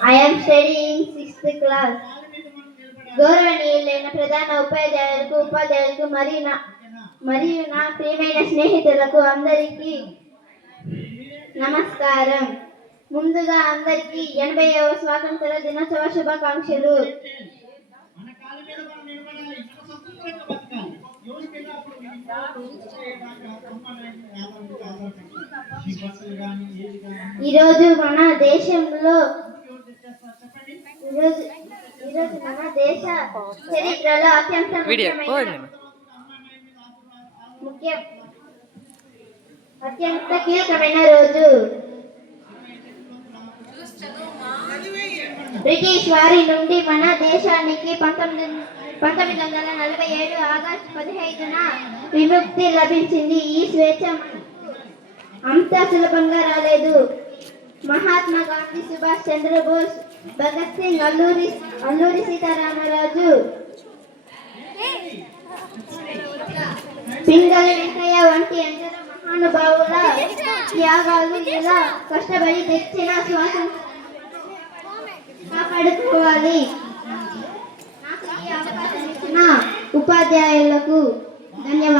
I am studying 6th class. గౌరవనీయులైన ప్రధాన ఉపాధ్యాయులకు మరియు నా ప్రియమైన స్నేహితులకు అందరికీ నమస్కారం. ముందుగా అందరికీ 80వ స్వాతంత్ర దినోత్సవ శుభాకాంక్షలు. ఈరోజు మన దేశంలో మన దేశ చరిత్రలో అత్యంత కీలకమైన రోజు. బ్రిటిష్ వారి నుండి మన దేశానికి 1947 ఆగస్టు 15న విముక్తి లభించింది. ఈ స్వేచ్ఛ అంత సులభంగా రాలేదు. మహాత్మా గాంధీ, సుభాష్ చంద్రబోస్, భగత్ సింగ్, అల్లూరి సీతారామరాజు, పింగళి వెంకయ్య వంటి ఎందరో మహానుభావుల త్యాగాలు ఇలా కష్టపడి తెచ్చిన స్వాతంత్రం కాపాడుకోవాలి. నాకు ఈ అవకాశం ఇచ్చిన ఉపాధ్యాయులకు ధన్యవాదాలు.